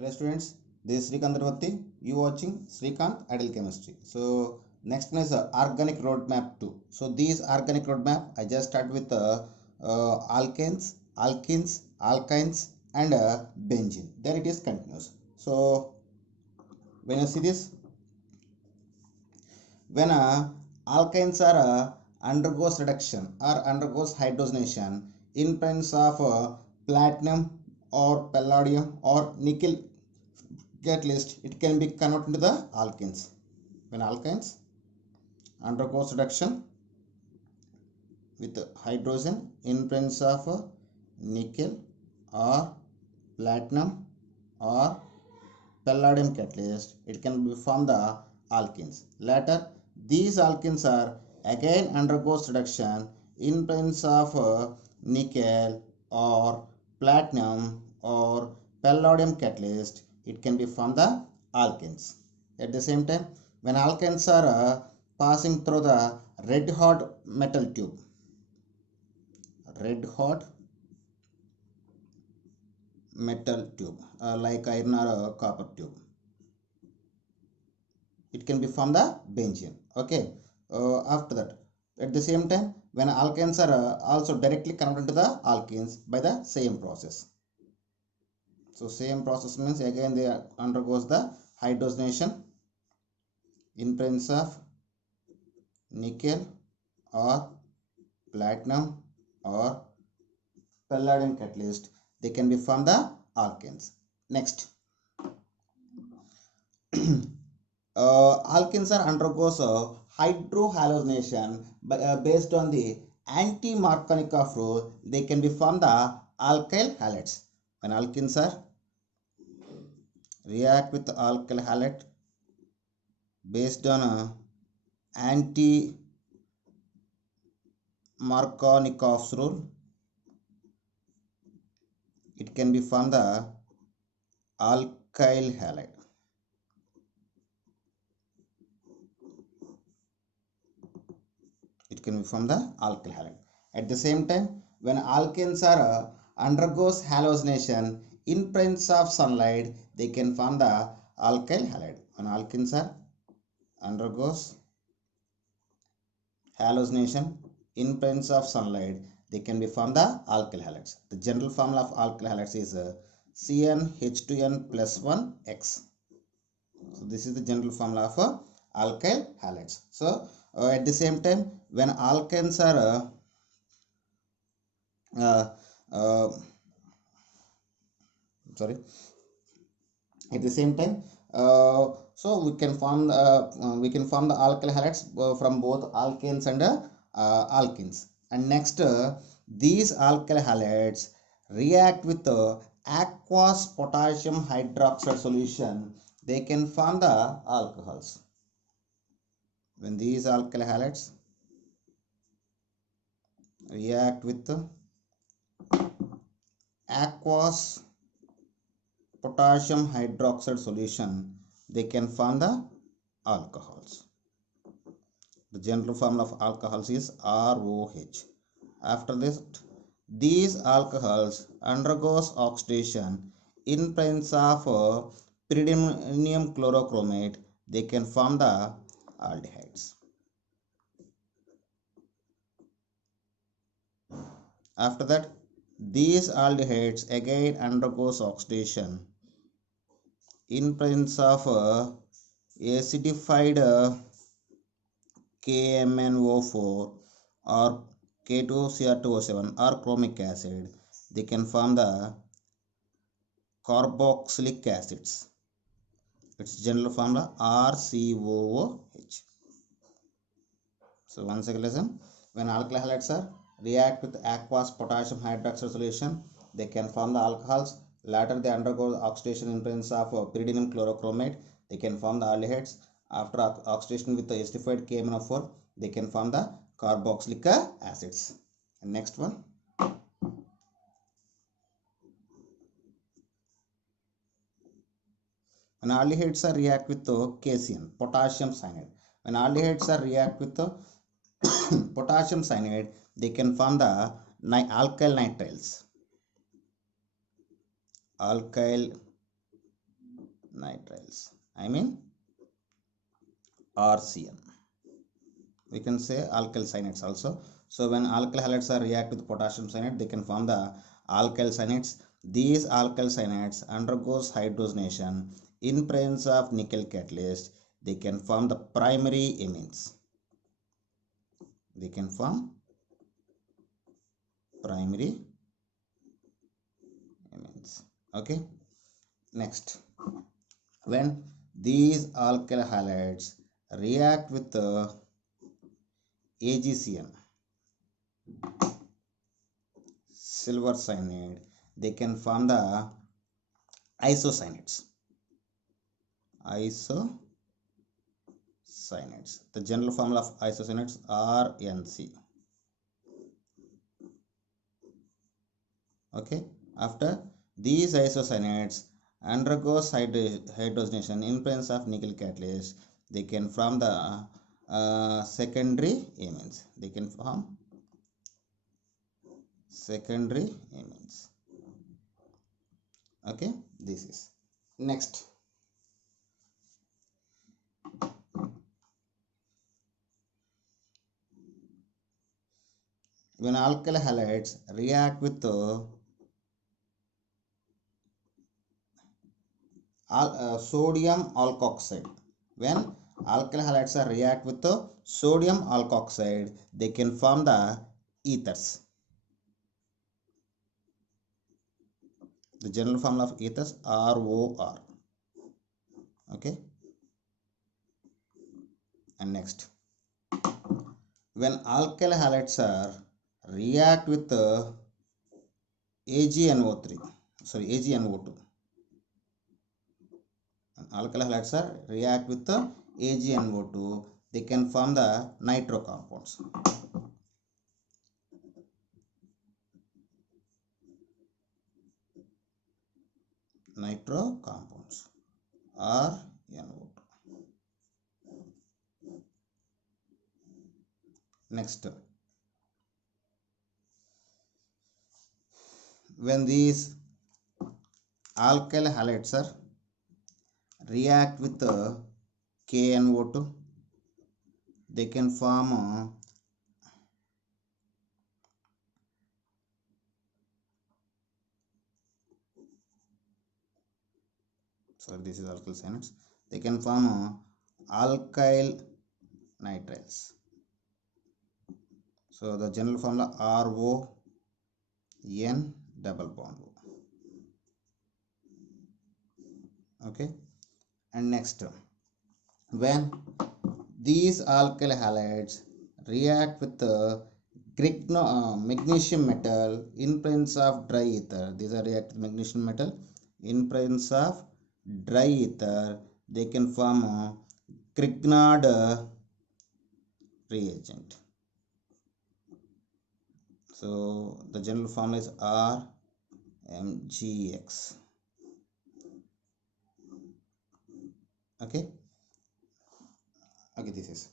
Hello students, this is Srikanth Dravatti. You watching Srikanth Ideal Chemistry. So next one is organic roadmap 2. So these organic roadmap I just start with alkanes, alkenes, alkynes and benzene. Then it is continuous. So when you see this, when alkynes are undergoes reduction or undergoes hydrogenation in presence of platinum or palladium or nickel catalyst, it can be converted into the alkenes. When alkynes undergoes reduction with hydrogen in presence of nickel or platinum or palladium catalyst, it can be from the alkenes. Later, these alkenes are again undergoes reduction in presence of nickel or platinum or palladium catalyst. It can be from the alkenes. At the same time, when alkenes are passing through the red hot metal tube, red hot metal tube like iron or copper tube, it can be from the benzene. Okay. After that, at the same time, when alkanes are also directly converted to the alkenes by the same process. So same process means again they undergoes the hydrogenation in presence of nickel or platinum or palladium catalyst. They can be from the alkenes. Next, alkenes are undergoes hydrohalonation based on the anti-Markovnikov rule. They can be from the alkyl halides. When alkenes are react with alkyl halide based on anti-Markovnikov's rule, it can be from the alkyl halide. It can be from the alkyl halide. At the same time, when alkenes are undergoes halogenation in presence of sunlight, they can form the alkyl halide. When alkenes are undergoes halogenation in presence of sunlight, they can be from the alkyl halides. The general formula of alkyl halides is CnH2n plus 1x. So this is the general formula of alkyl halides. So at the same time, when alkenes are sorry, at the same time, so we can form the alkyl halides from both alkanes and alkenes. And next, these alkyl halides react with aqueous potassium hydroxide solution. They can form the alcohols. When these alkyl halides react with aqueous potassium hydroxide solution, they can form the alcohols. The general formula of alcohols is ROH. After this, these alcohols undergoes oxidation in presence of pyridinium chlorochromate. They can form the aldehydes. After that, these aldehydes again undergoes oxidation in presence of acidified KMnO4 or K2Cr2O7 or chromic acid. They can form the carboxylic acids. Its general formula RCOOH. So once again listen, when alkyl halides are react with aqueous potassium hydroxide solution, they can form the alcohols. Later they undergo oxidation in presence of pyridinium chlorochromate. They can form the aldehydes. After oxidation with the acidified KMnO4, they can form the carboxylic acids. And next one, when aldehydes are react with KCN, potassium cyanide. When aldehydes are react with potassium cyanide, they can form the alkyl nitriles. Alkyl nitriles, I mean RCN. We can say alkyl cyanates also. So when alkyl halides are react with potassium cyanide, they can form the alkyl cyanates. These alkyl cyanates undergoes hydrogenation in presence of nickel catalyst. They can form the primary amines. They can form primary amines. Okay. Next, when these alkyl halides react with AgCN, silver cyanide, they can form the isocyanates. Isocyanates. The general formula of isocyanates RNC. Okay. After these isocyanates undergoes hydrogenation in presence of nickel catalyst, they can form the secondary amines. They can form secondary amines. Okay. This is next. When alkyl halides react with sodium alkoxide, when alkyl halides are react with sodium alkoxide, they can form the ethers. The general formula of ethers ROR. Okay. And next, when alkyl halides are react with AgNO3, sorry, AgNO2. Alkyl halides are react with the AgNO2, they can form the nitro compounds. Nitro compounds or NO2. Next, when these alkyl halides are react with KNO2, they can form sorry, this is alkyl cyanates. They can form alkyl nitriles. So the general formula RON double bond O. Okay. And next, when these alkyl halides react with magnesium metal in presence of dry ether, these are react with magnesium metal in presence of dry ether, they can form Grignard reagent. So the general formula is RMGX. Okay. Okay, this is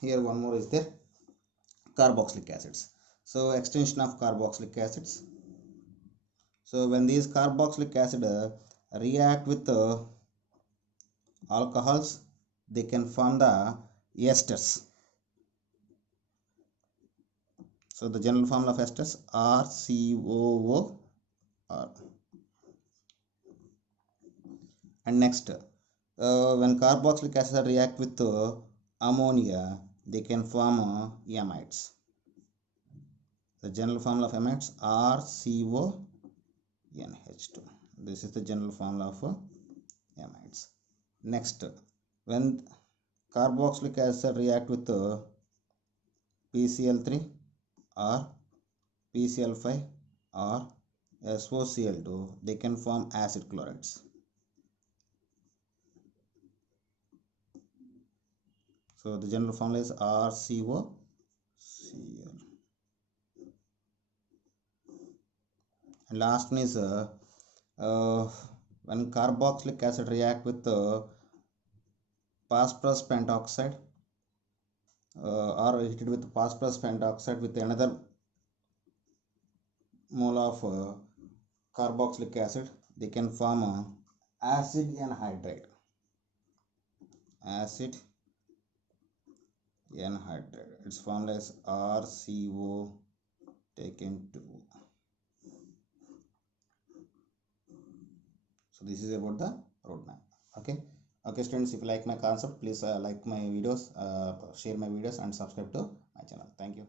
here one more is there, carboxylic acids. So extension of carboxylic acids. So when these carboxylic acid react with alcohols, they can form the esters. So the general formula of esters RCOOR. And next, when carboxylic acid react with ammonia, they can form amides. The general formula of amides RCONH2. This is the general formula of amides. Next, when carboxylic acid react with PCl3 or PCl5 or SOCl2, they can form acid chlorides. So the general formula is RCOCl. And last one is when carboxylic acid react with phosphorus pentoxide or heated with phosphorus pentoxide with another mole of carboxylic acid, they can form acid anhydride. Acid anhydride. Its formula is RCO taken 2. So this is about the roadmap. Okay students, if you like my concept, please like my videos, share my videos and subscribe to my channel. Thank you.